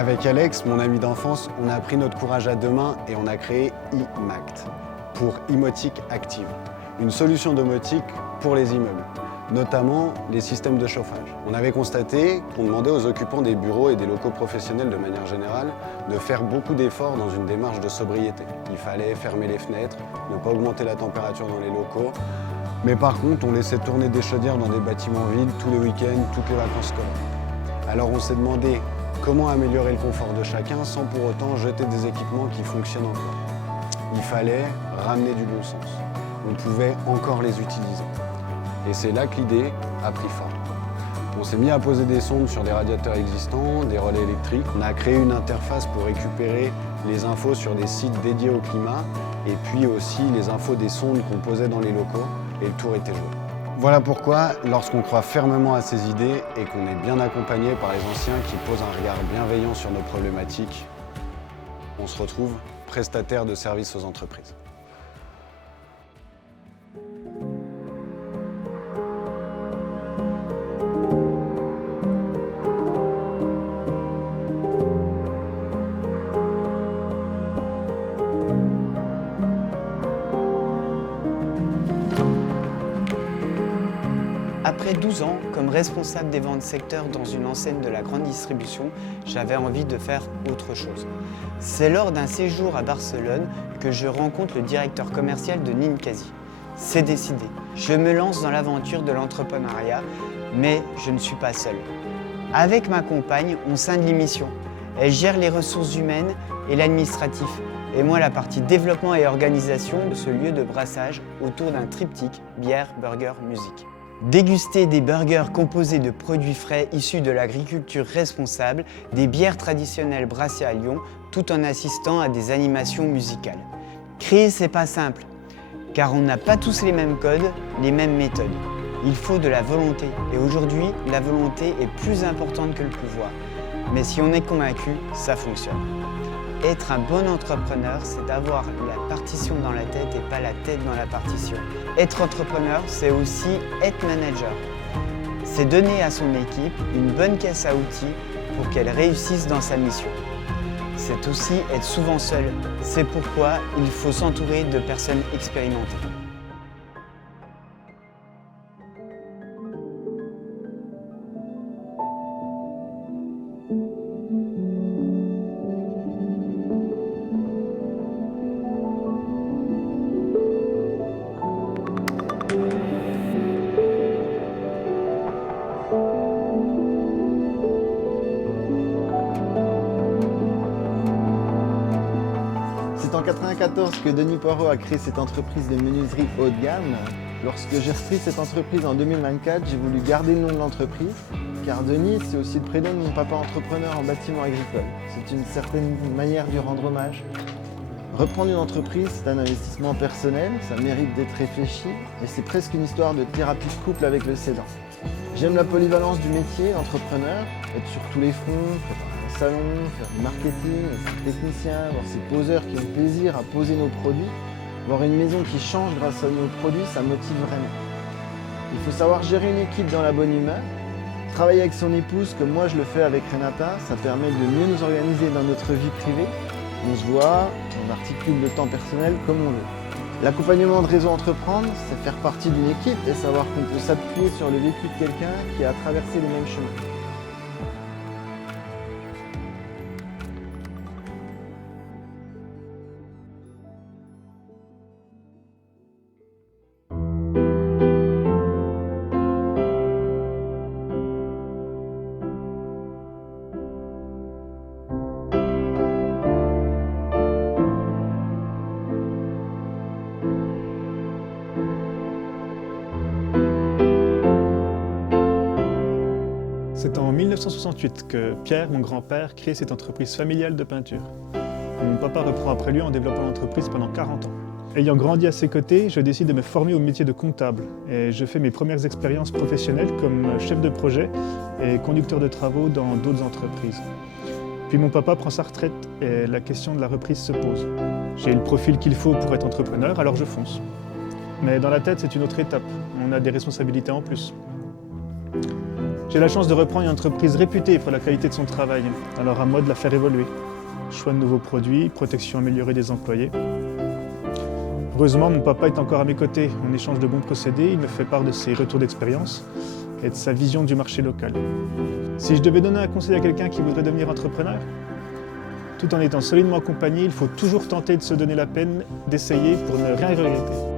Avec Alex, mon ami d'enfance, on a pris notre courage à deux mains et on a créé iMact pour Imotique Active, une solution domotique pour les immeubles, notamment les systèmes de chauffage. On avait constaté qu'on demandait aux occupants des bureaux et des locaux professionnels de manière générale de faire beaucoup d'efforts dans une démarche de sobriété. Il fallait fermer les fenêtres, ne pas augmenter la température dans les locaux, mais par contre, on laissait tourner des chaudières dans des bâtiments vides tous les week-ends, toutes les vacances scolaires. Alors on s'est demandé comment améliorer le confort de chacun sans pour autant jeter des équipements qui fonctionnent encore. Il fallait ramener du bon sens. On pouvait encore les utiliser. Et c'est là que l'idée a pris forme. On s'est mis à poser des sondes sur des radiateurs existants, des relais électriques. On a créé une interface pour récupérer les infos sur des sites dédiés au climat et puis aussi les infos des sondes qu'on posait dans les locaux et le tour était joué. Voilà pourquoi, lorsqu'on croit fermement à ces idées et qu'on est bien accompagné par les anciens qui posent un regard bienveillant sur nos problématiques, on se retrouve prestataire de services aux entreprises. Après 12 ans, comme responsable des ventes secteur dans une enseigne de la grande distribution, j'avais envie de faire autre chose. C'est lors d'un séjour à Barcelone que je rencontre le directeur commercial de Ninkasi. C'est décidé, je me lance dans l'aventure de l'entrepreneuriat, mais je ne suis pas seul. Avec ma compagne, on scinde les missions. Elle gère les ressources humaines et l'administratif, et moi la partie développement et organisation de ce lieu de brassage autour d'un triptyque bière, burger, musique. Déguster des burgers composés de produits frais issus de l'agriculture responsable, des bières traditionnelles brassées à Lyon, tout en assistant à des animations musicales. Créer, c'est pas simple, car on n'a pas tous les mêmes codes, les mêmes méthodes. Il faut de la volonté, et aujourd'hui, la volonté est plus importante que le pouvoir. Mais si on est convaincu, ça fonctionne. Être un bon entrepreneur, c'est d'avoir la partition dans la tête et pas la tête dans la partition. Être entrepreneur, c'est aussi être manager. C'est donner à son équipe une bonne caisse à outils pour qu'elle réussisse dans sa mission. C'est aussi être souvent seul. C'est pourquoi il faut s'entourer de personnes expérimentées. C'est en 1994 que Denis Poirot a créé cette entreprise de menuiserie haut de gamme. Lorsque j'ai repris cette entreprise en 2024, j'ai voulu garder le nom de l'entreprise, car Denis, c'est aussi le prénom de mon papa entrepreneur en bâtiment agricole. C'est une certaine manière de lui rendre hommage. Reprendre une entreprise, c'est un investissement personnel, ça mérite d'être réfléchi, et c'est presque une histoire de thérapie de couple avec le cédant. J'aime la polyvalence du métier d'entrepreneur, être sur tous les fronts, préparer un salon, faire du marketing, être technicien, voir ces poseurs qui ont plaisir à poser nos produits, voir une maison qui change grâce à nos produits, ça motive vraiment. Il faut savoir gérer une équipe dans la bonne humeur, travailler avec son épouse comme moi je le fais avec Renata, ça permet de mieux nous organiser dans notre vie privée. On se voit, on articule le temps personnel comme on veut. L'accompagnement de Réseau Entreprendre, c'est faire partie d'une équipe et savoir qu'on peut s'appuyer sur le vécu de quelqu'un qui a traversé les mêmes chemins. C'est en 1968 que Pierre, mon grand-père, crée cette entreprise familiale de peinture. Mon papa reprend après lui en développant l'entreprise pendant 40 ans. Ayant grandi à ses côtés, je décide de me former au métier de comptable et je fais mes premières expériences professionnelles comme chef de projet et conducteur de travaux dans d'autres entreprises. Puis mon papa prend sa retraite et la question de la reprise se pose. J'ai le profil qu'il faut pour être entrepreneur, alors je fonce. Mais dans la tête, c'est une autre étape. On a des responsabilités en plus. J'ai la chance de reprendre une entreprise réputée pour la qualité de son travail, alors à moi de la faire évoluer. Choix de nouveaux produits, protection améliorée des employés. Heureusement, mon papa est encore à mes côtés. On échange de bons procédés, il me fait part de ses retours d'expérience et de sa vision du marché local. Si je devais donner un conseil à quelqu'un qui voudrait devenir entrepreneur, tout en étant solidement accompagné, il faut toujours tenter de se donner la peine d'essayer pour ne rien regretter.